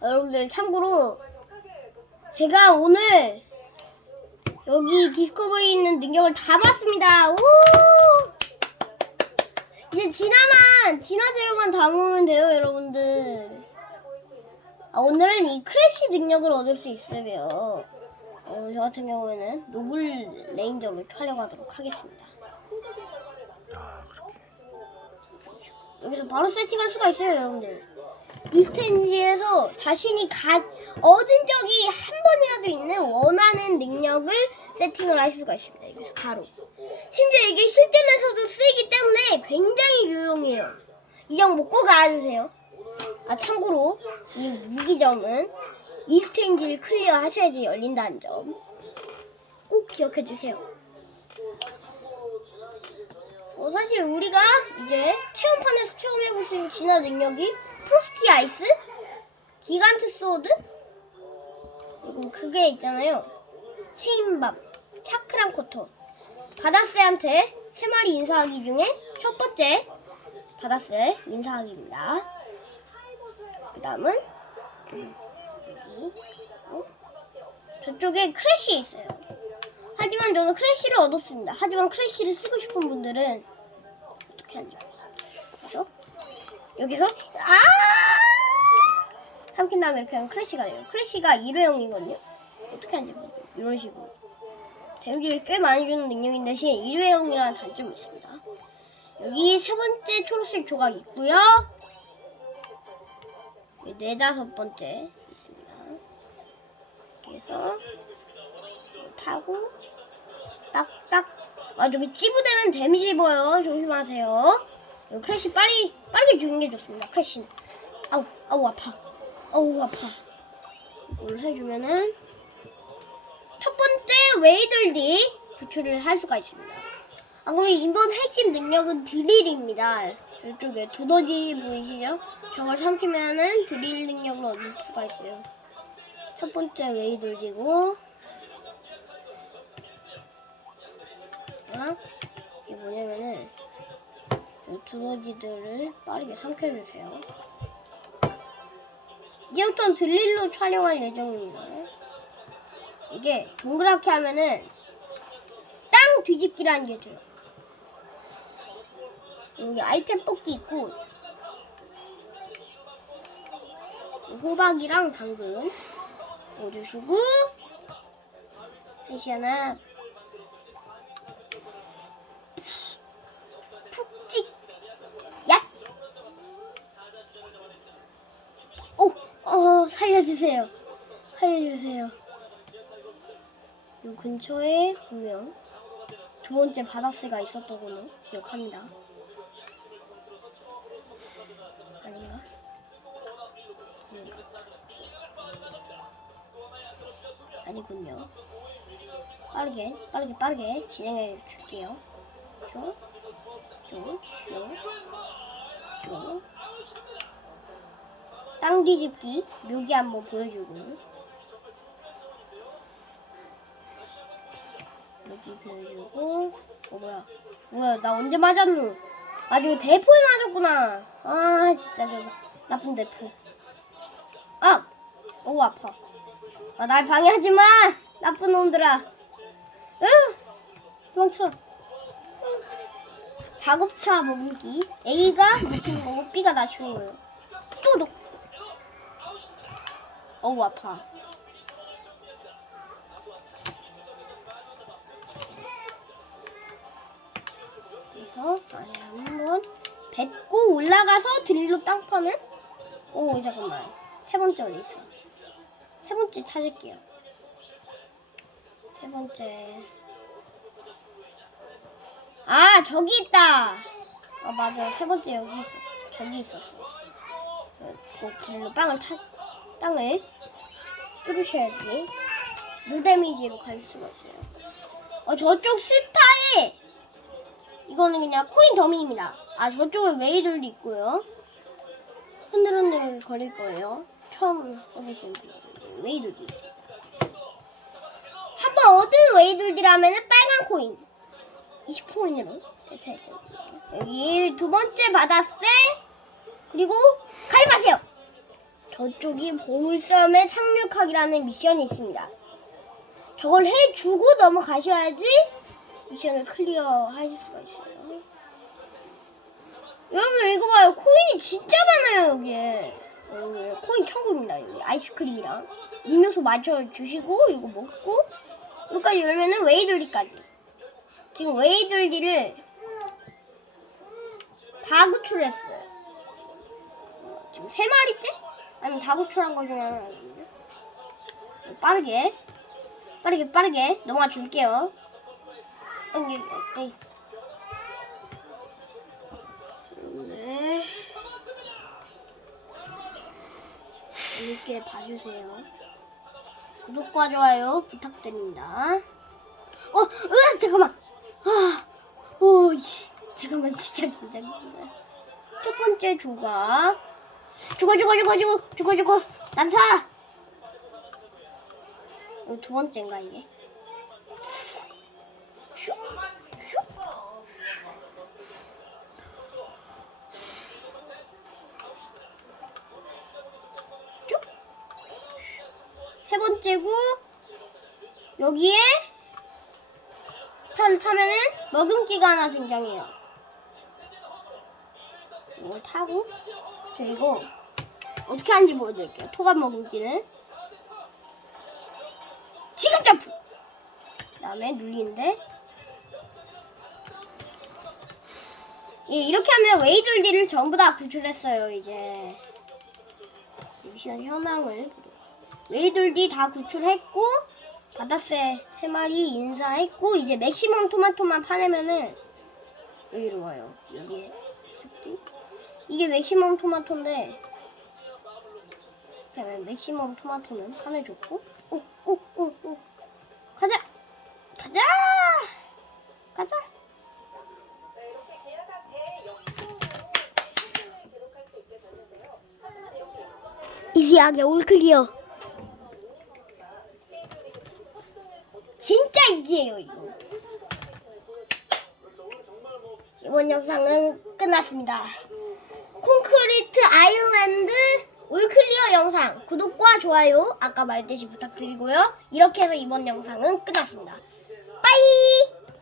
여러분들 참고로 제가 오늘 여기 디스커버리 있는 능력을 다 봤습니다. 오! 이제 진화만 진화제로만 담으면 돼요, 여러분들. 아, 오늘은 이 크래쉬 능력을 얻을 수 있으며 어, 저 같은 경우에는 노블 레인저로 촬영하도록 하겠습니다. 아. 여기서 바로 세팅할 수가 있어요, 여러분들. 리스텐지에서 자신이 가, 얻은 적이 한 번이라도 있는 원하는 능력을 세팅을 할 수가 있습니다. 여기서 바로. 심지어 이게 실전에서도 쓰이기 때문에 굉장히 유용해요. 이점꼭 알아주세요. 아, 참고로 이 무기점은 리스텐지를 클리어 하셔야지 열린다는 점. 꼭 기억해 주세요. 어, 사실 우리가 이제 체험판에서 처음 해볼 수 있는 진화 능력이 프로스티 아이스, 기간트 소드, 그리고 그게 있잖아요. 체인밤, 차크랑 코토. 바다스한테 세 마리 인사하기 중에 첫 번째 바다스 인사하기입니다. 그 다음은 여기 어? 저쪽에 크래쉬 있어요. 하지만 저는 크래쉬를 얻었습니다. 하지만 크래쉬를 쓰고 싶은 분들은 어떻게? 그래서 여기서 아 삼킨 다음에 이렇게 하면 크래쉬가 돼요. 크래쉬가 일회용이거든요. 어떻게 하는지 모르겠어요. 이런 식으로 데미지를 꽤 많이 주는 능력인 대신 일회용이라는 단점이 있습니다. 여기 세 번째 초록색 조각 있고요. 네 다섯 번째 있습니다. 그래서 타고 딱딱 아 저기 찌부되면 데미지 입어요 조심하세요 여기 크래쉬 빨리 빠르게 주는 게 좋습니다. 크래쉬 아우 아우 아파. 아우 아파. 이걸 해주면은 첫 번째 웨이들디 구출을 할 수가 있습니다. 아 그리고 이번 핵심 능력은 드릴입니다. 이쪽에 두더지 보이시죠? 저걸 삼키면은 드릴 능력을 얻을 수가 있어요. 첫 번째 웨이들디고. 아, 이게 뭐냐면은 이 두더지들을 빠르게 삼켜주세요. 이제부터는 드릴로 촬영할 예정입니다. 이게 동그랗게 하면은 땅 뒤집기라는 게 돼요. 여기 아이템 뽑기 있고 호박이랑 당근 넣어주시고 하 살려주세요 살려주세요 요 근처에 보면 두 번째 바다스가 있었던 걸로 기억합니다 아닌가? 아닌가? 아니군요 빠르게 빠르게 빠르게 진행해 줄게요 쭉 쭉, 쭉, 쭉. 땅 뒤집기? 묘기 한번 보여주고. 여기 보여주고. 어 뭐야. 뭐야 나 언제 맞았노? 아 저거 대포에 맞았구나. 아 진짜 저거 나쁜 대포. 아 오 아파. 아 날 방해하지 마! 나쁜 놈들아. 으! 도망쳐. 작업차 먹기. A가 높은 거고 B가 낮춘 거예요. 또 높. 어우 아파. 그래서 한번 뱉고 올라가서 드릴로 땅 파면 오 잠깐만 세 번째 어디 있어? 세 번째 찾을게요. 세 번째. 아 저기 있다. 아 맞아 세 번째 여기 있어. 저기 있었어. 꼭 들로 빵을 타 땅을 뚫으셔야지 물 데미지로 갈 수가 있어요. 어 저쪽 스타에 이거는 그냥 코인 더미입니다. 아 저쪽에 웨이들도 있고요. 흔들흔들 거릴 거예요. 처음 해보시는 분들 웨이들도 있습니다. 한번 얻은 웨이들이라면은 빨간 코인. 20코인으로 세트했습니다. 여기 두 번째 바다세 그리고 가지 마세요. 저쪽이 보물섬에 상륙하기라는 미션이 있습니다. 저걸 해주고 넘어가셔야지 미션을 클리어 하실 수가 있어요. 여러분들 이거 봐요. 코인이 진짜 많아요 여기에. 어, 코인 천국입니다 여기. 아이스크림이랑 음료수 마셔주시고 이거 먹고 여기까지 열면은 웨이들리까지. 지금 웨이들리를 다 구출했어요. 어, 지금 세 마리째? 아니면 다 구출한 거 중에 하나거든요. 빠르게, 빠르게, 빠르게 넘어가 줄게요. 여기, 여기. 네. 재밌게 봐주세요. 구독과 좋아요 부탁드립니다. 어, 으, 잠깐만. 아, 오, 씨. 잠깐만, 진짜 긴장된다. 첫 번째 조각. 죽어, 죽어, 죽어, 죽어, 죽어, 죽어. 난 사. 이거 두 번째인가, 이게? 슉, 슉. 쭉. 세 번째고, 여기에 스타를 타면은 먹음기가 하나 등장해요. 이걸 타고 저 이거 어떻게 하는지 보여드릴게요. 토감 먹음기는 지금 점프. 그다음에 눌리는데 예, 이렇게 하면 웨이들리를 전부 다 구출했어요. 이제 미션 현황을 웨이들리 다 구출했고 바다새 세 마리 인사했고 이제 맥시멈 토마토만 파내면은 여기로 와요. 여기에 찾기. 이게 맥시멈 토마토인데 자 맥시멈 토마토는 파내줬고 오오오오. 가자! 가자! 가자! 이지하게 올 클리어. 진짜 이지예요 이거. 이번 영상은 끝났습니다 콘크리트 아일랜드 올클리어 영상 구독과 좋아요 아까 말했듯이 부탁드리고요. 이렇게 해서 이번 영상은 끝났습니다